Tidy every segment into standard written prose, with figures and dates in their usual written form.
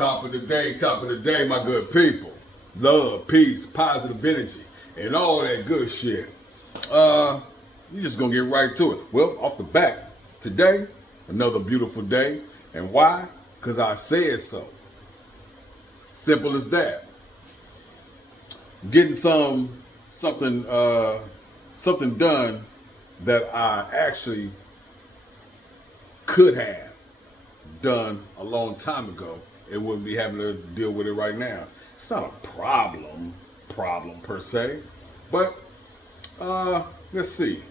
Top of the day, my good people. Love, peace, positive energy, and all that good shit. You just gonna get right to it. Well, off the bat, today, another beautiful day. And why? Because I said so. Simple as that. Getting something done that I actually could have done a long time ago. It wouldn't be having to deal with it right now. It's not a problem per se, but let's see.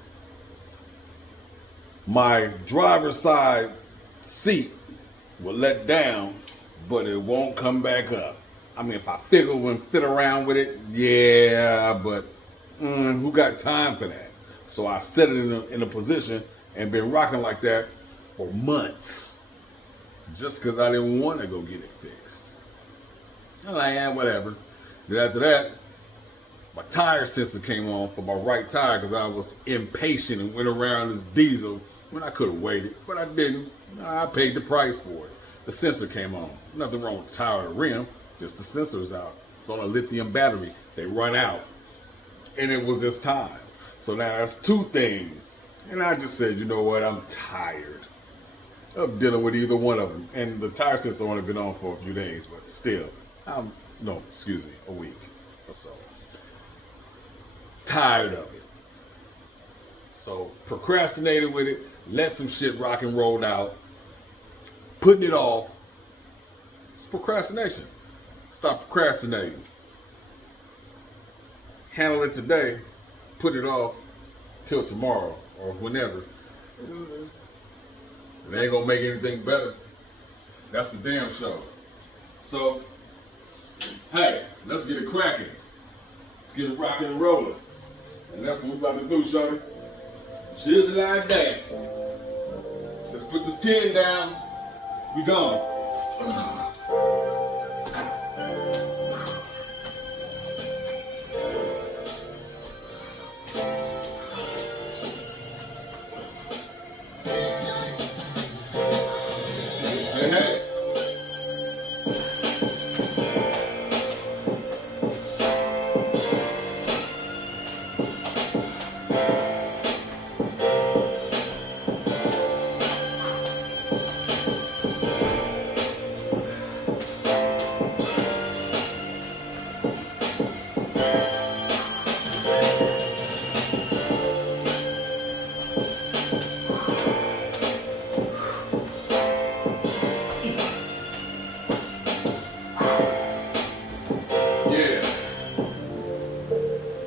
My driver's side seat will let down, but it won't come back up. I mean, if I fiddle and fit around with it, yeah, but who got time for that? So I set it in a position and been rocking like that for months, just because I didn't want to go get it fixed. I'm like, yeah, whatever. Then after that, my tire sensor came on for my right tire because I was impatient and went around this diesel when I could have waited, but I didn't. I paid the price for it. The sensor came on. Nothing wrong with the tire or the rim, just the sensor's out. It's on a lithium battery. They run out. And it was this time. So now that's two things. And I just said, you know what, I'm tired of dealing with either one of them. And the tire sensor only been on for a few days, but still, a week or so. Tired of it. So procrastinated with it, let some shit rock and roll out, putting it off. It's procrastination. Stop procrastinating. Handle it today, put it off till tomorrow or whenever. It ain't gonna make anything better. That's the damn show. So, hey, let's get it cracking. Let's get it rocking and rolling. And that's what we about to do, shorty. Just like that. Let's put this tin down. We gone.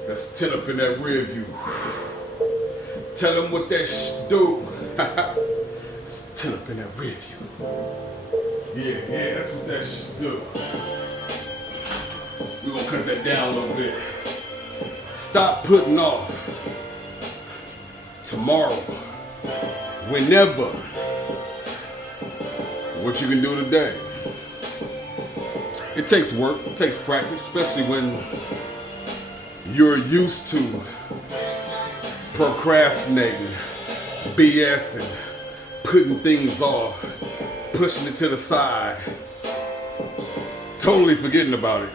Let's tell up in that rear view. Tell them what that do. Let's tell up in that rear view. Yeah, that's what that do. We're gonna cut that down a little bit. Stop putting off tomorrow, whenever, what you can do today. It takes work, it takes practice, especially when you're used to procrastinating, BSing, putting things off, pushing it to the side, totally forgetting about it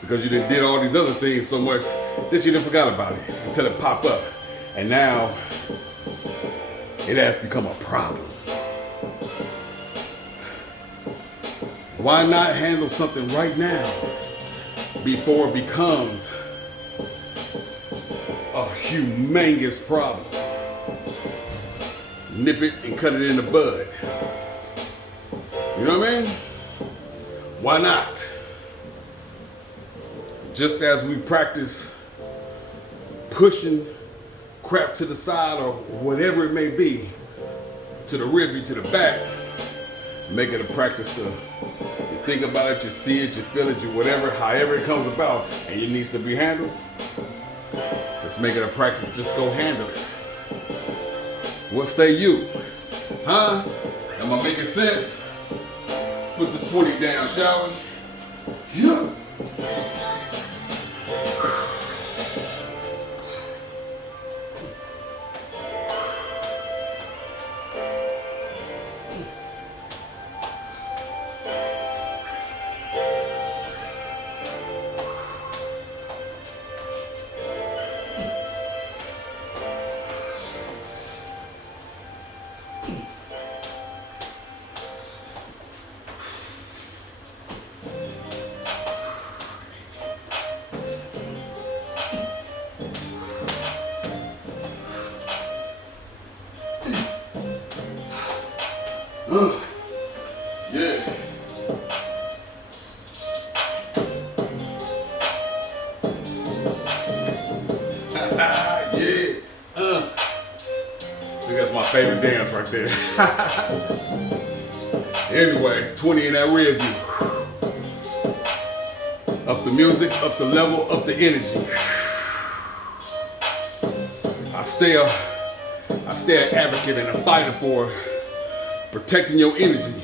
because you did all these other things so much that you didn't forgot about it until it popped up. And now it has become a problem. Why not handle something right now before it becomes a humongous problem? Nip it and cut it in the bud. You know what I mean? Why not? Just as we practice pushing crap to the side or whatever it may be, to the rear view, to the back, make it a practice to you think about it, you see it, you feel it, you whatever, however it comes about, and it needs to be handled. Let's make it a practice, just go handle it. What say you? Huh? Am I making sense? Let's put this 20 down, shall we? Yeah. Yeah. Yeah. See, that's my favorite dance right there. Anyway, 20 in that rear view. Up the music, up the level, up the energy. I stay an advocate and a fighter for protecting your energy.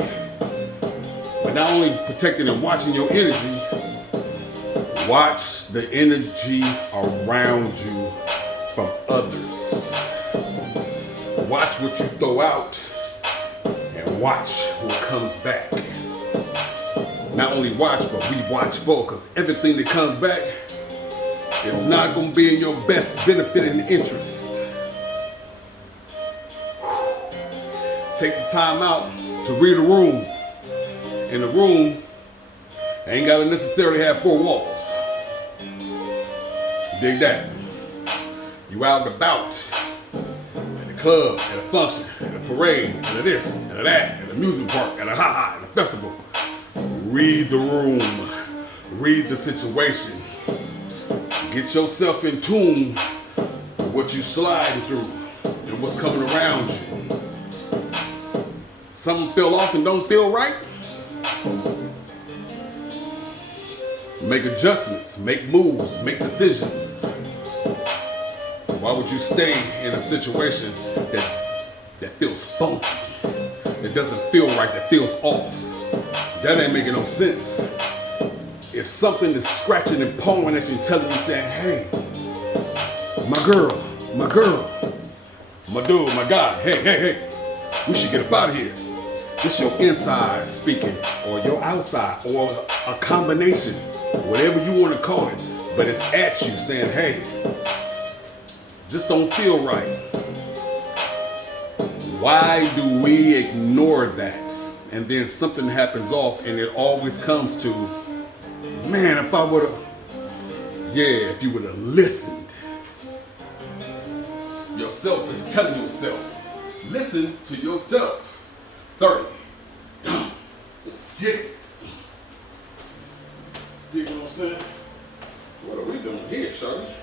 But not only protecting and watching your energy, watch the energy around you from others. Watch what you throw out and watch what comes back. Not only watch, but be watchful, because everything that comes back is not going to be in your best benefit and interest. Take the time out to read a room. And the room ain't got to necessarily have 4 walls. Dig that. You out and about, at the club, at a function, at a parade, at a this, at a that, at an amusement park, at a ha-ha, at a festival. Read the room. Read the situation. Get yourself in tune with what you sliding through and what's coming around you. Something feel off and don't feel right? Make adjustments, make moves, make decisions. Why would you stay in a situation that feels funky, that doesn't feel right, that feels off? That ain't making no sense. If something is scratching and pulling at you and telling you, saying, hey, my girl, my dude, my guy, hey, we should get up out of here. It's your inside speaking, or your outside, or a combination, whatever you want to call it, but it's at you saying, hey, this don't feel right. Why do we ignore that? And then something happens off, and it always comes to, man, if you would have listened. Yourself is telling yourself, listen to yourself. 30. Let's get it. Do you know what I'm saying? What are we doing here, shawty?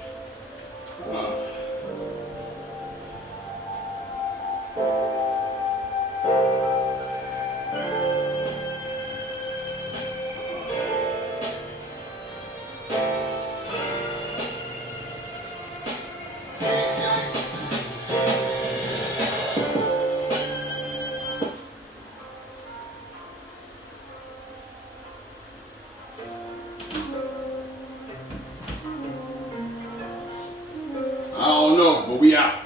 I don't know, but we out.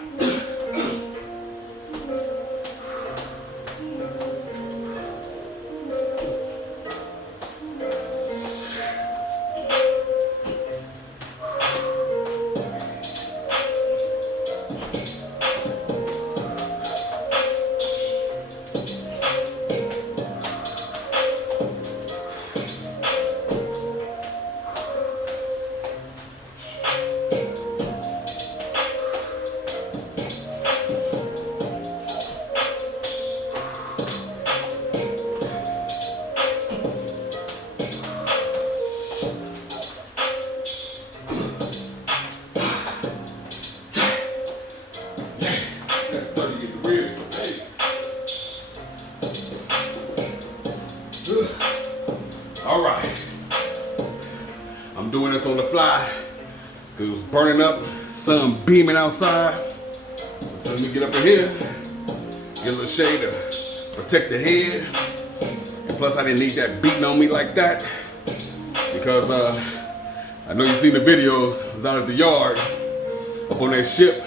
All right, I'm doing this on the fly because it was burning up, sun beaming outside. So let me get up in here, get a little shade to protect the head. And plus I didn't need that beating on me like that because I know you've seen the videos. I was out at the yard up on that ship.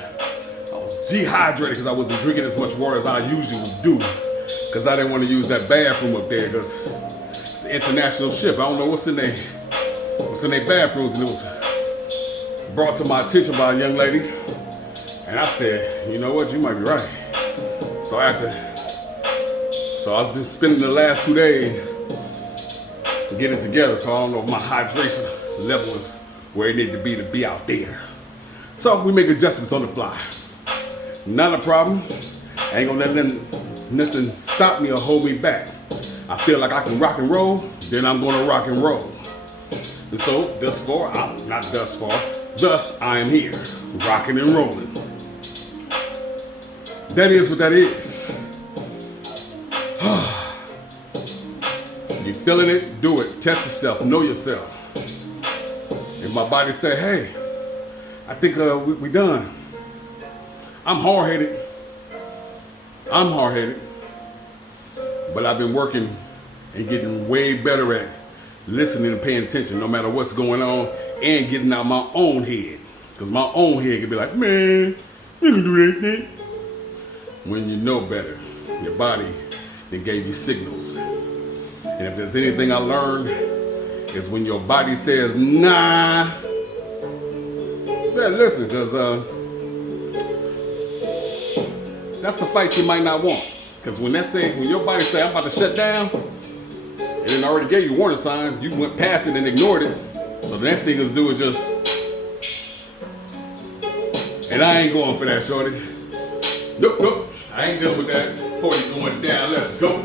I was dehydrated because I wasn't drinking as much water as I usually would do because I didn't want to use that bathroom up there because it's an international ship. I don't know what's in their bathrooms, and it was brought to my attention by a young lady. And I said, you know what, you might be right. So I've been spending the last 2 days getting it together, so I don't know if my hydration level is where it needed to be out there. So we make adjustments on the fly. Not a problem. I ain't gonna let nothing stop me or hold me back. I feel like I can rock and roll, then I'm gonna rock and roll. And so, thus I am here, rocking and rolling. That is what that is. You feeling it? Do it. Test yourself. Know yourself. If my body say, hey, I think we done. I'm hard-headed. But I've been working and getting way better at listening and paying attention no matter what's going on and getting out my own head. Because my own head can be like, man, you can do that thing. When you know better, your body then gave you signals. And if there's anything I learned, is when your body says, nah, man, listen, because that's the fight you might not want. Because when your body say, I'm about to shut down, and it already gave you warning signs, you went past it and ignored it. So the next thing is do is just, and I ain't going for that, shorty. Nope, I ain't dealing with that. 40 going down, let's go.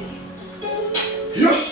Yup.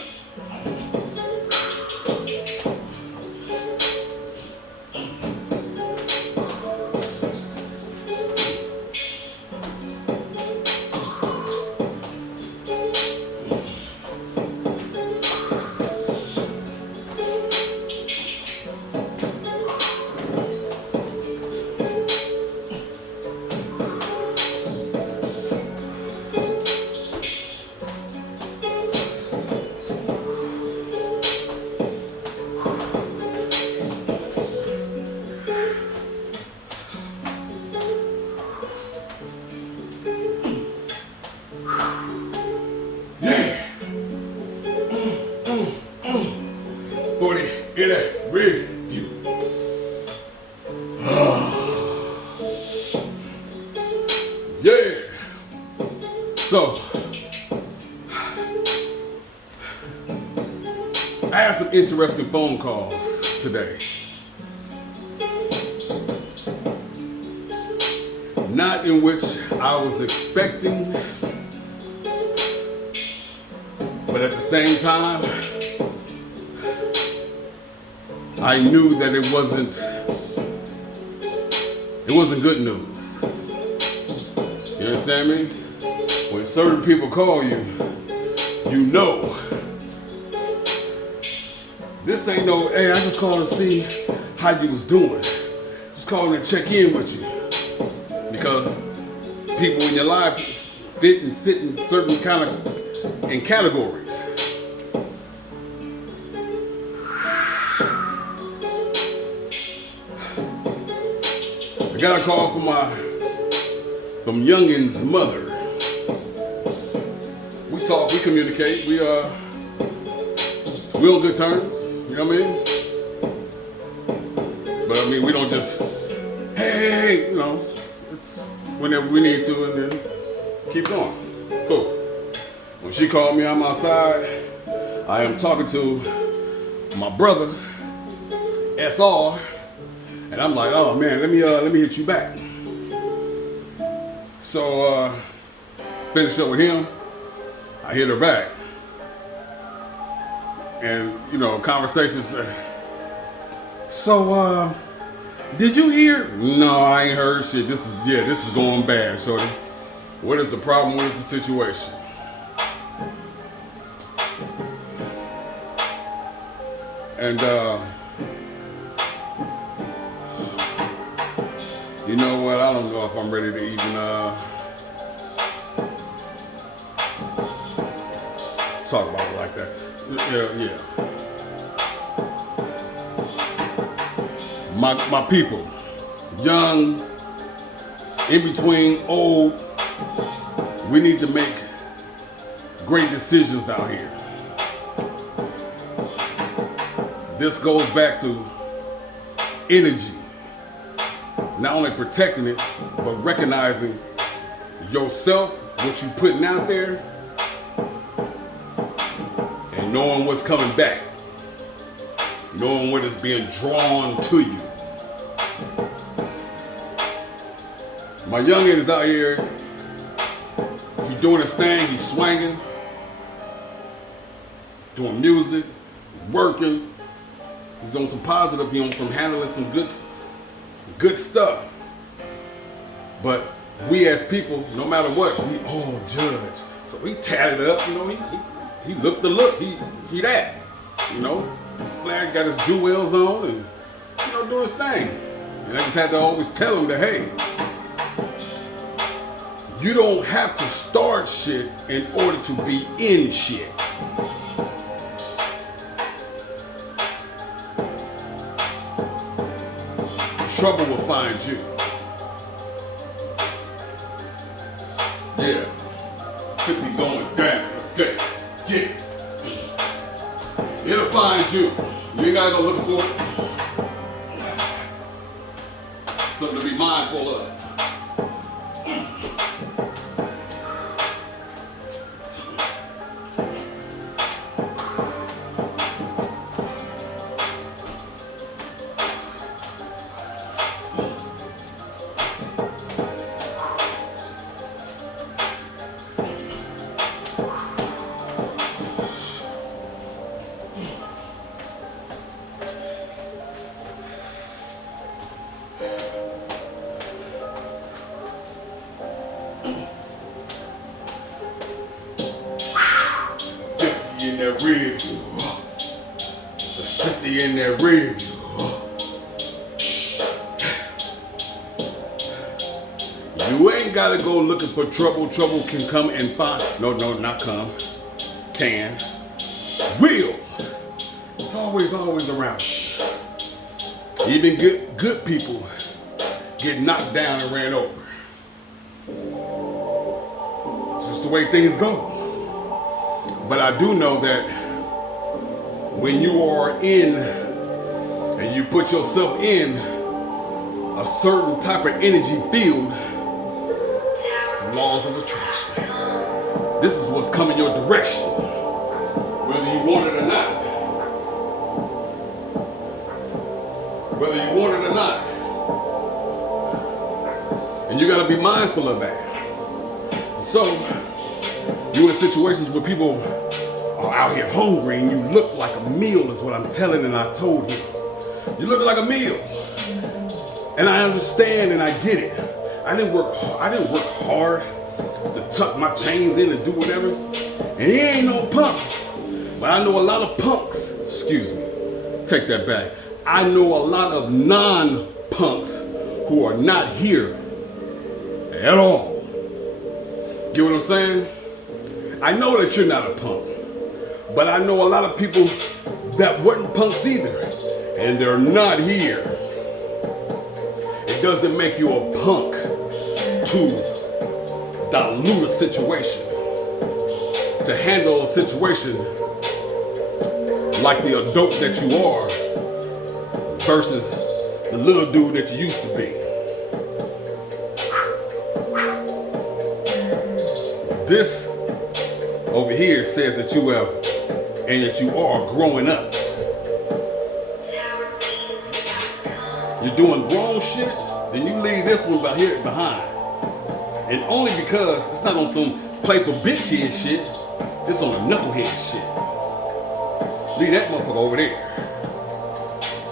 In a review. Yeah. So, I had some interesting phone calls today. Not in which I was expecting, but at the same time, I knew that it wasn't good news. You understand me? When certain people call you, you know. This ain't no, hey, I just called to see how you was doing. Just calling to check in with you. Because people in your life fit and sit in certain in categories. I got a call from Youngin's mother. We talk, we communicate, we on good terms, you know what I mean? But I mean, we don't just, hey, you know, it's whenever we need to and then keep going. Cool. When she called me, I'm outside, I am talking to my brother, SR, and I'm like, oh man, let me hit you back. So finish up with him. I hit her back, and you know, conversations. So did you hear? No, I ain't heard shit. This is going bad, shorty. What is the problem? What is the situation? And you know what? I don't know if I'm ready to even talk about it like that. Yeah. My people, young, in between, old, we need to make great decisions out here. This goes back to energy. Not only protecting it, but recognizing yourself, what you putting out there, and knowing what's coming back. Knowing what is being drawn to you. My youngin is out here He's doing his thing, he's swinging, doing music, working. He's on some positive, he's on some handling some good stuff. But we as people, no matter what, we all judge. So he tatted up, you know, he looked the look, he that. You know, Flag got his jewels on and, you know, doing his thing. And I just had to always tell him that, hey, you don't have to start shit in order to be in shit. Trouble will find you. Yeah. 50 going down. Skip. It'll find you. You ain't gotta go look for it. Something to be mindful of. In that rear view. There's 50 in that rear view. You ain't gotta go looking for trouble. Trouble can come and find. No, not come. Can. Will. It's always around you. Even good people get knocked down and ran over. It's just the way things go. But I do know that when you are in and you put yourself in a certain type of energy field, it's the laws of attraction. This is what's coming your direction, whether you want it or not. Whether you want it or not. And you gotta be mindful of that. So, you're in situations where people are out here hungry and you look like a meal is what I'm telling and I told him. You look like a meal. And I understand and I get it. I didn't work hard to tuck my chains in and do whatever. And he ain't no punk. But I know a lot of punks, excuse me, take that back. I know a lot of non-punks who are not here at all. Get what I'm saying? I know that you're not a punk, but I know a lot of people that weren't punks either, and they're not here. It doesn't make you a punk to dilute a situation, to handle a situation like the adult that you are versus the little dude that you used to be. This over here says that you have and that you are growing up. You're doing grown shit, then you leave this one behind. And only because it's not on some playful big kid shit, it's on a knucklehead shit. Leave that motherfucker over there.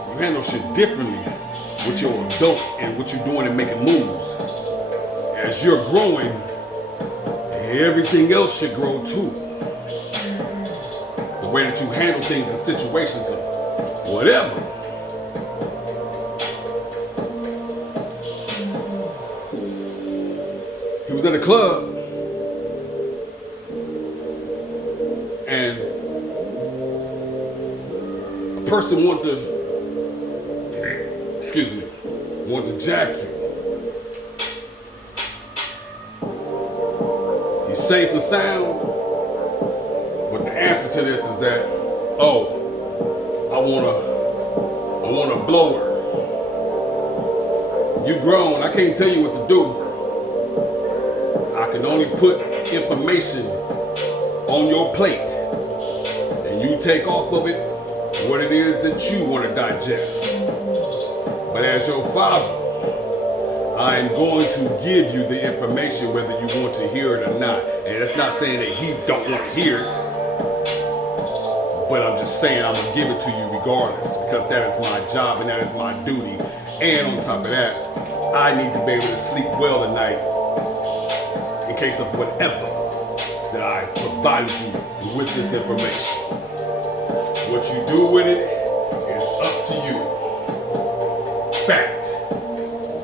You handle shit differently with your adult and what you're doing and making moves. As you're growing, everything else should grow too. The way that you handle things in situations or whatever. He was in a club and a person wanted to jack you. He's safe and sound, but the answer to this is that, oh, I want a blower. You grown, I can't tell you what to do. I can only put information on your plate, and you take off of it what it is that you want to digest. But as your father, I'm going to give you the information whether you want to hear it or not. And it's not saying that he don't want to hear it, but I'm just saying I'm gonna give it to you regardless, because that is my job and that is my duty. And on top of that, I need to be able to sleep well tonight in case of whatever that I provided you with this information. What you do with it is up to you. Fact.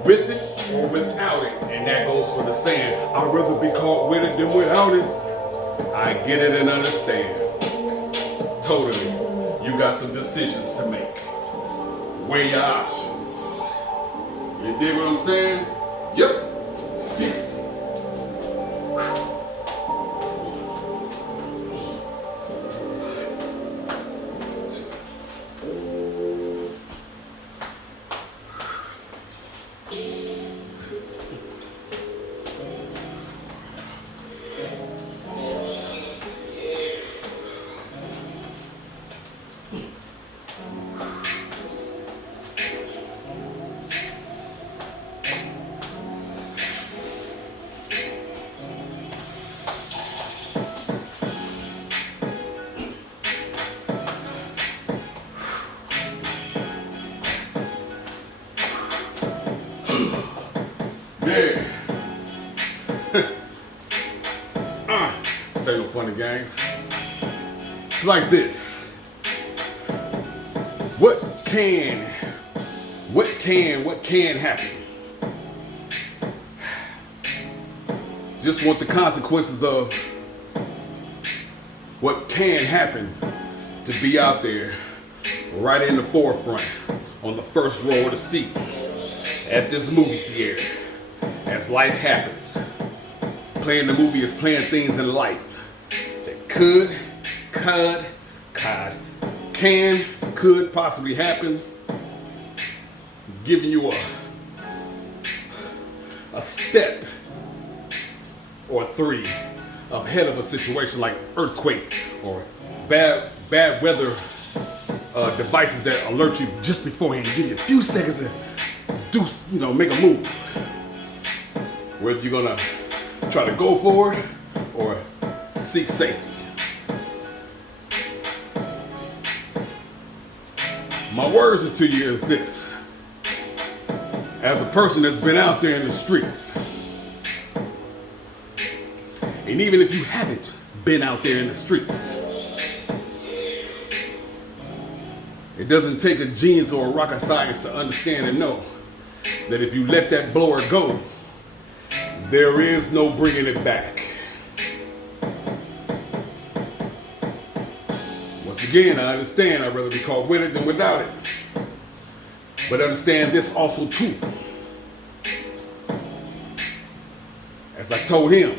With it or without it. And that goes for the saying, I'd rather be caught with it than without it. I get it and understand. Totally. You got some decisions to make. Weigh your options. You dig what I'm saying? Yep. 60. Yeah. This ain't no funny games. It's like this. What can happen? Just want the consequences of what can happen to be out there right in the forefront on the first row of the seat at this movie theater. As life happens, playing the movie is playing things in life that could possibly happen, giving you a step or three ahead of a situation like earthquake or bad weather devices that alert you just beforehand, give you a few seconds to make a move. Whether you're gonna try to go for it or seek safety. My words to you is this. As a person that's been out there in the streets, and even if you haven't been out there in the streets, it doesn't take a genius or a rocket science to understand and know that if you let that blower go, there is no bringing it back. Once again, I understand I'd rather be caught with it than without it. But understand this also too. As I told him,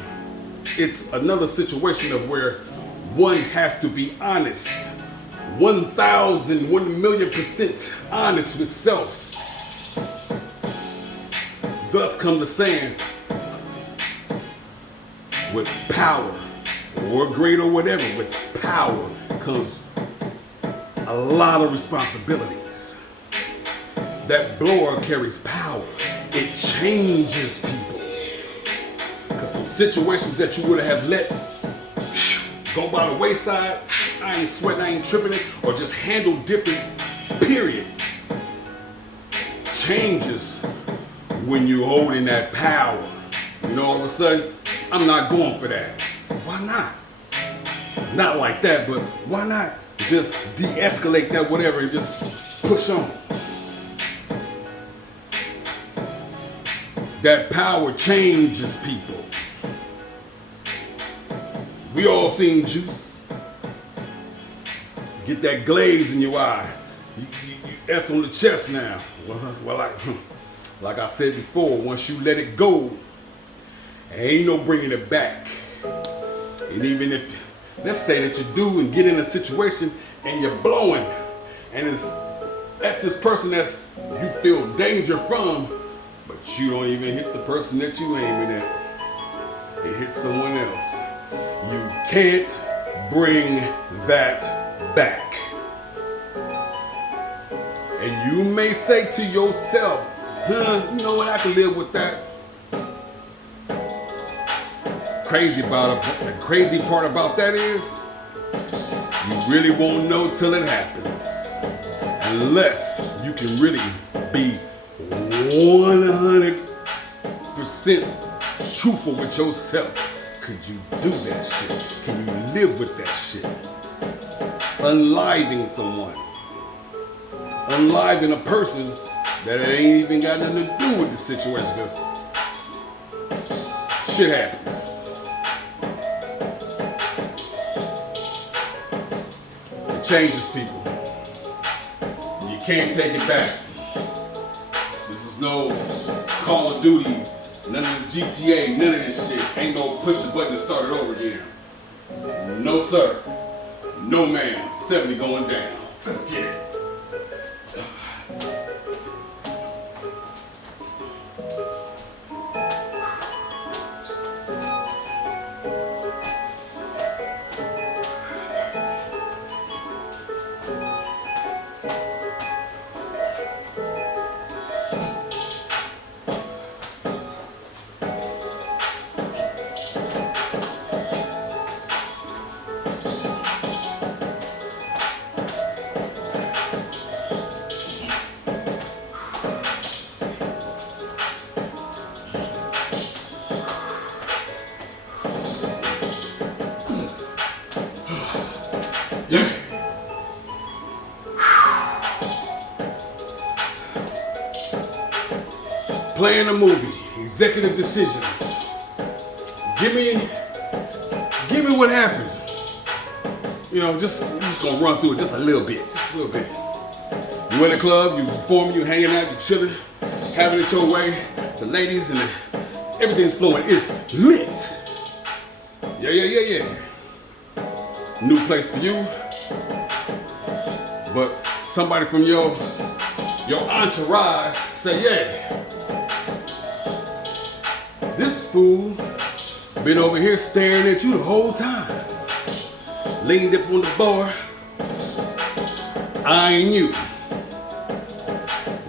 it's another situation of where one has to be honest. 1,000,000% honest with self. Thus come the saying, with power, or great or whatever, with power comes a lot of responsibilities. That blower carries power. It changes people. Because some situations that you would have let go by the wayside, I ain't sweating, I ain't tripping it, or just handle different, period, changes when you're holding that power. All of a sudden, I'm not going for that. Why not? Not like that, but why not just de-escalate that whatever and just push on? That power changes people. We all seen Juice. Get that glaze in your eye. You S on the chest now. Well, like I said before, once you let it go, ain't no bringing it back. And even if, let's say that you do and get in a situation and you're blowing and it's at this person that's you feel danger from, but you don't even hit the person that you aiming at. It hits someone else. You can't bring that back. And you may say to yourself, You know what? I can live with that. The crazy part about that is you really won't know till it happens. Unless you can really be 100% truthful with yourself. Could you do that shit? Can you live with that shit? Unliving someone. Unliving a person that ain't even got nothing to do with the situation. Because shit happens. It changes people. You can't take it back. This is no Call of Duty, none of this GTA, none of this shit. Ain't no push the button to start it over again. No sir. No ma'am. 70 going down. Let's get it. Yeah. Playing a movie, executive decisions. Give me what happened. You know, I'm just gonna run through it just a little bit. You in the club, you performing, you hanging out, you chilling, having it your way. The ladies and everything's flowing. It's lit. Yeah. New place for you, but somebody from your entourage say, yeah, this fool been over here staring at you the whole time, leaned up on the bar, eyeing you.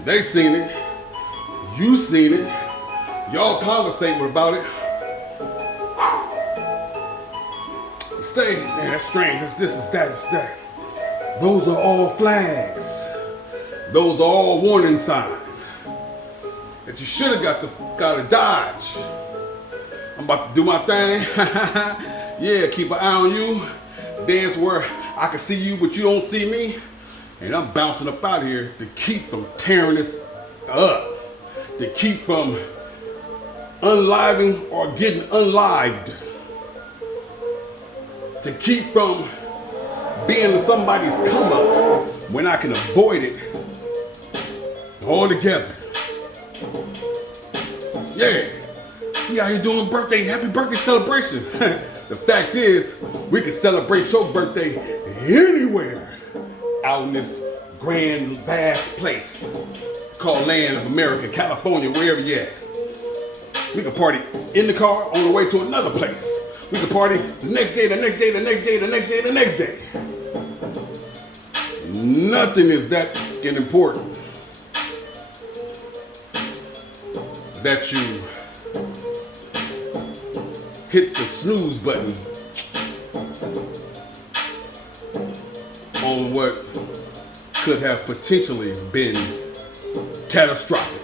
They seen it, you seen it, y'all conversating about it. Say, man, that's strange, that's this, that's that, that's that. Those are all flags. Those are all warning signs that you should have got to dodge. I'm about to do my thing. Yeah, keep an eye on you. Dance where I can see you, but you don't see me. And I'm bouncing up out of here to keep from tearing this up. To keep from unliving or getting unlived. To keep from being somebody's come up when I can avoid it altogether. Yeah, we out here doing happy birthday celebration. The fact is, we can celebrate your birthday anywhere out in this grand, vast place called Land of America, California, wherever you at. We can party in the car on the way to another place. We can party the next day, the next day, the next day, the next day, the next day. Nothing is that important that you hit the snooze button on what could have potentially been catastrophic.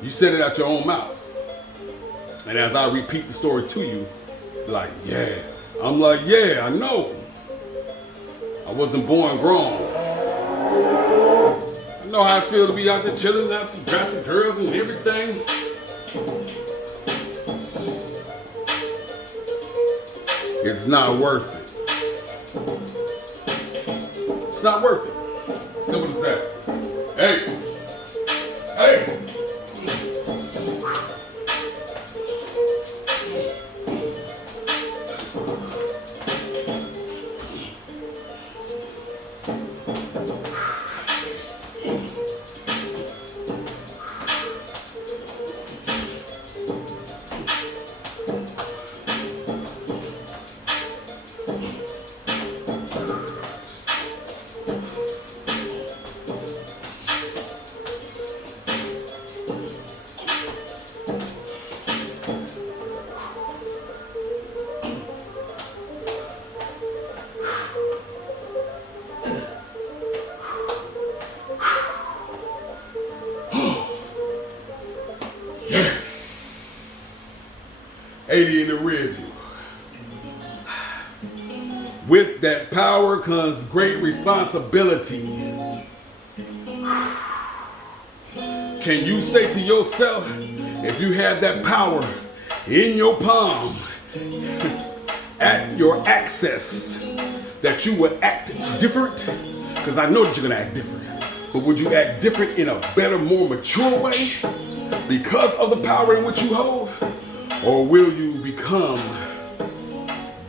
You said it out your own mouth. And as I repeat the story to you, like, yeah. I'm like, yeah, I know. I wasn't born grown. I know how I feel to be out there chilling, out there drafting girls and everything. It's not worth it. It's not worth it. Simple as that. Hey. 80 in the rear view. With that power comes great responsibility. Can you say to yourself, if you had that power in your palm, at your access, that you would act different? Because I know that you're gonna act different. But would you act different in a better, more mature way because of the power in which you hold? Or will you become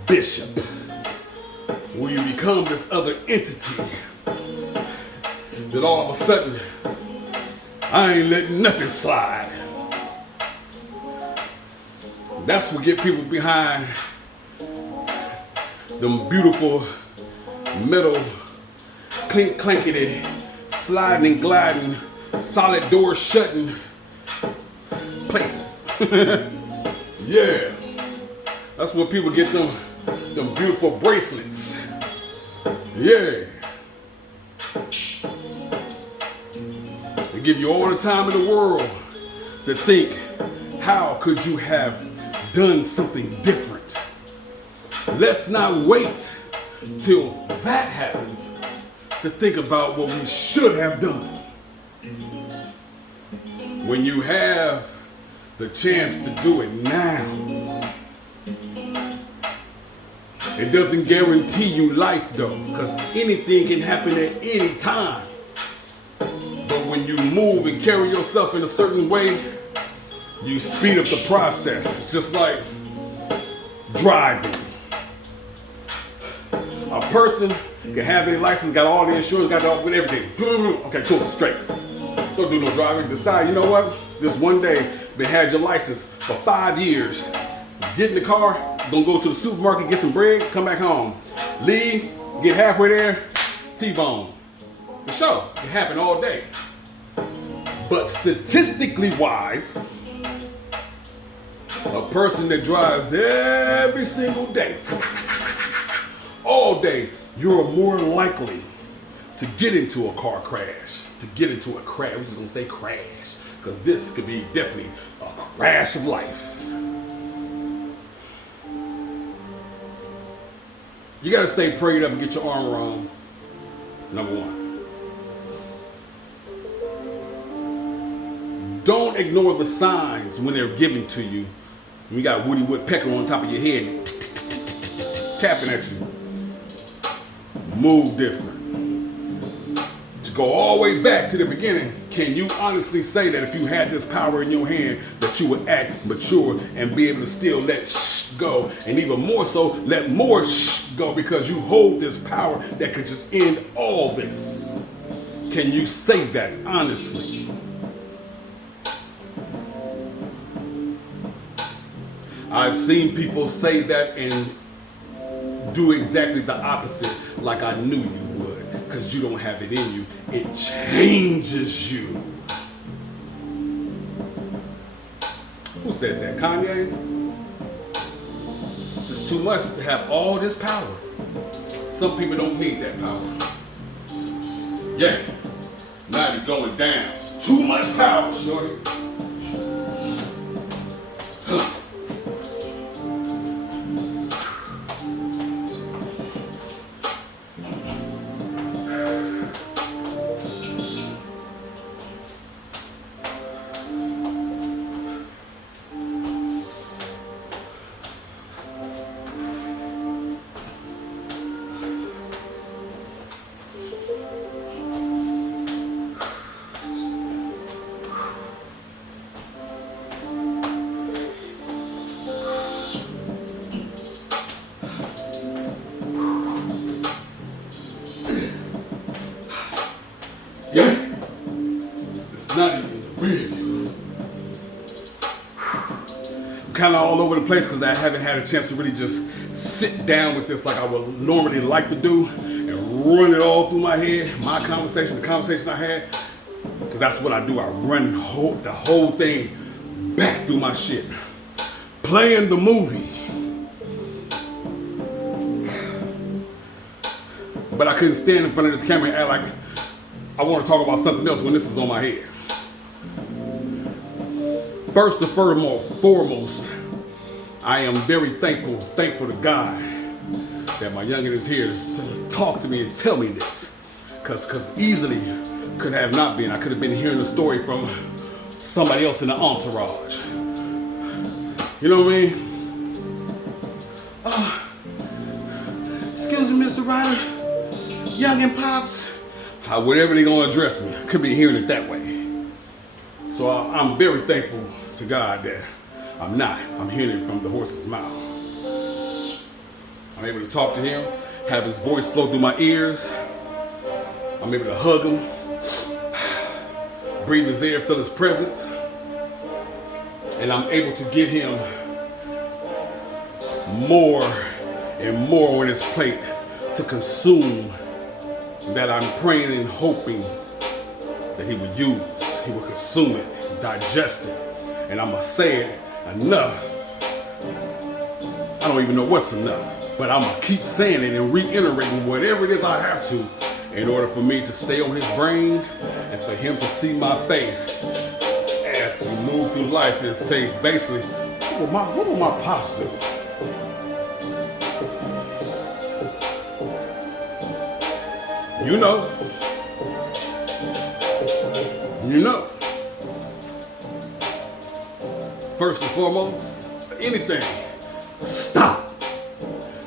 Bishop? Will you become this other entity that all of a sudden, I ain't letting nothing slide? That's what get people behind them beautiful metal clink clankety, sliding and gliding, solid doors shutting places. Yeah, that's what people get them beautiful bracelets. Yeah, they give you all the time in the world to think, how could you have done something different? Let's not wait till that happens to think about what we should have done. When you have the chance to do it now, it doesn't guarantee you life though, because anything can happen at any time. But when you move and carry yourself in a certain way, you speed up the process. It's just like driving. A person can have their license, got all the insurance, got all with everything. Okay, cool, straight. Don't do no driving. Decide, you know what? This one day, been had your license for 5 years. Get in the car, gonna go to the supermarket, get some bread, come back home. Leave, get halfway there, T-bone. For sure, it happen all day. But statistically wise, a person that drives every single day, all day, you're more likely to get into a car crash, to get into a crash. We're just gonna say crash, because this could be definitely a crash of life. You gotta stay prayed up and get your armor on, number one. Don't ignore the signs when they're given to you. You got Woody Woodpecker on top of your head, tapping at you. Move different. To go all the way back to the beginning, can you honestly say that if you had this power in your hand, that you would act mature and be able to still let shh go, and even more so, let more shh go, because you hold this power that could just end all this? Can you say that honestly? I've seen people say that and do exactly the opposite, like I knew you would, because you don't have it in you. It changes you. Who said that? Kanye? It's just too much to have all this power. Some people don't need that power. Yeah, now you're going down. Too much power, shorty. Yeah, it's not even real. I'm kind of all over the place because I haven't had a chance to really just sit down with this like I would normally like to do and run it all through my head, my conversation, the conversation I had, because that's what I do. I run the whole thing back through my shit, playing the movie. But I couldn't stand in front of this camera and act like I want to talk about something else when this is on my head. First and foremost, I am very thankful to God that my youngin is here to talk to me and tell me this. Cause easily could have not been. I could have been hearing the story from somebody else in the entourage. You know what I mean? Excuse me, Mr. Ryder, youngin' pops. Whatever they gonna address me, I could be hearing it that way. So I'm very thankful to God that I'm hearing it from the horse's mouth. I'm able to talk to him, have his voice flow through my ears. I'm able to hug him, breathe his air, feel his presence. And I'm able to give him more and more on his plate to consume that I'm praying and hoping that he would use. He would consume it, digest it. And I'm gonna say it enough. I don't even know what's enough, but I'm gonna keep saying it and reiterating whatever it is I have to in order for me to stay on his brain and for him to see my face as we move through life and say basically, what will my pops do? You know. First and foremost, anything, stop.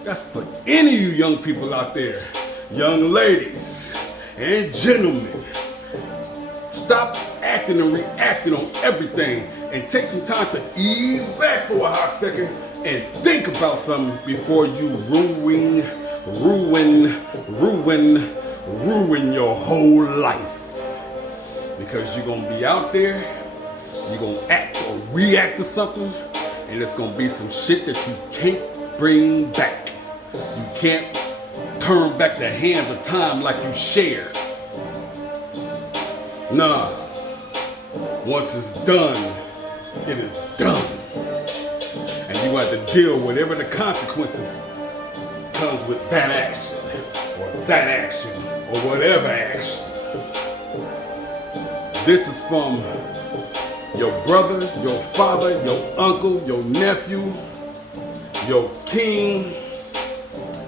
That's for any of you young people out there, young ladies and gentlemen. Stop acting and reacting on everything and take some time to ease back for a hot second and think about something before you ruin your whole life. Because you're gonna be out there, you're gonna act or react to something, and it's gonna be some shit that you can't bring back. You can't turn back the hands of time like you shared. Nah. Once it's done, it is done. And you have to deal with whatever the consequences comes with that action, or that action, or whatever action. This is from your brother, your father, your uncle, your nephew, your king,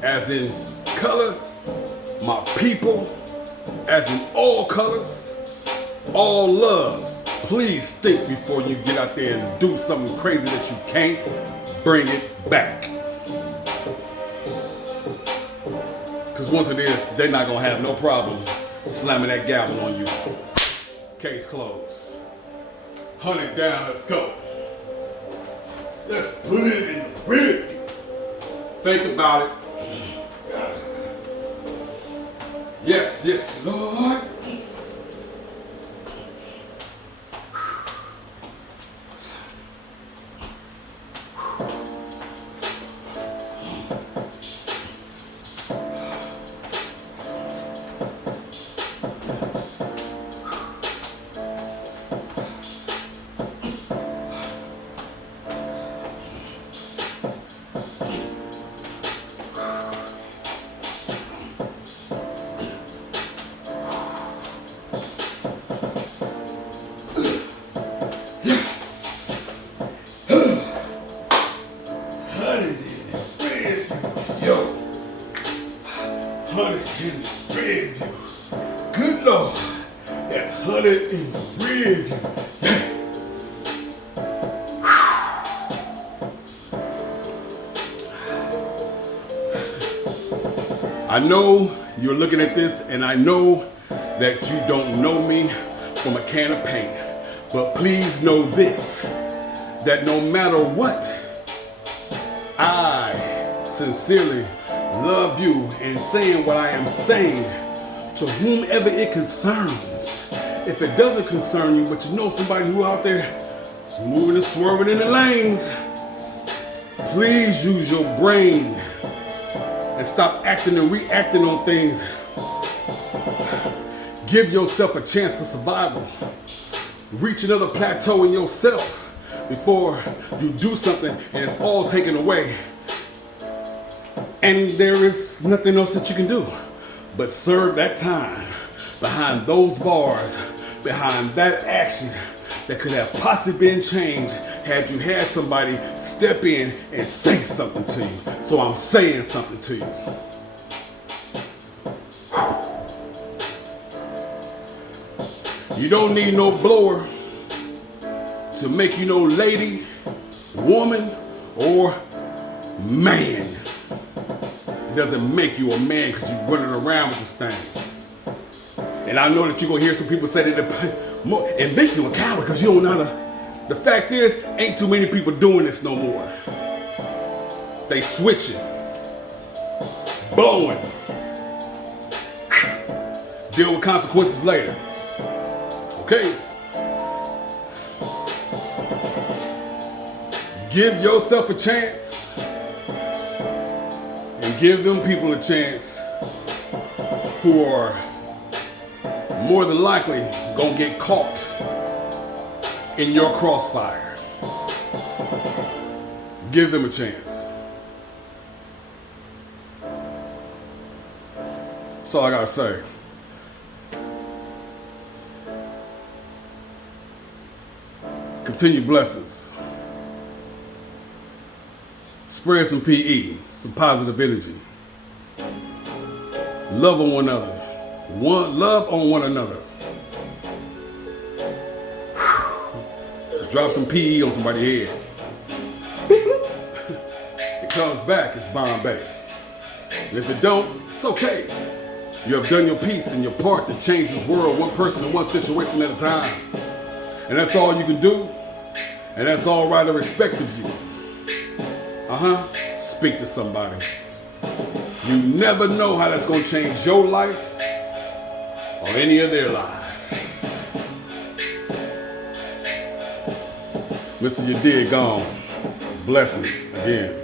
as in color, my people, as in all colors, all love. Please think before you get out there and do something crazy that you can't bring it back. Because once it is, they're not going to have no problem slamming that gavel on you. Case closed. Hunt it down, let's go. Let's put it in the rear. Think about it. Yes, yes, Lord. Good Lord, that's 100 in the rear view. I know you're looking at this, and I know that you don't know me from a can of paint, but please know this, that no matter what, I sincerely love you and saying what I am saying to whomever it concerns. If it doesn't concern you, but you know somebody who out there is moving and swerving in the lanes, please use your brain and stop acting and reacting on things. Give yourself a chance for survival. Reach another plateau in yourself before you do something and it's all taken away. And there is nothing else that you can do but serve that time behind those bars, behind that action that could have possibly been changed had you had somebody step in and say something to you. So I'm saying something to you. You don't need no blower to make you no lady, woman, or man. It doesn't make you a man because you're running around with this thing. And I know that you're going to hear some people say that it make you a coward because you don't know how to. The fact is, ain't too many people doing this no more. They switching, blowing. Deal with consequences later. Okay? Give yourself a chance and give them people a chance who are more than likely gonna get caught in your crossfire. Give them a chance. That's all I gotta say. Continue blessings. Spread some PE, some positive energy. Love on one another. Love on one another. Drop some PE on somebody's head. It comes back, it's Bombay. And if it don't, it's okay. You have done your piece and your part to change this world, one person and one situation at a time. And that's all you can do. And that's all right or expect of you. Speak to somebody. You never know how that's going to change your life or any of their lives. Mr. You DIGG gone. Blessings again.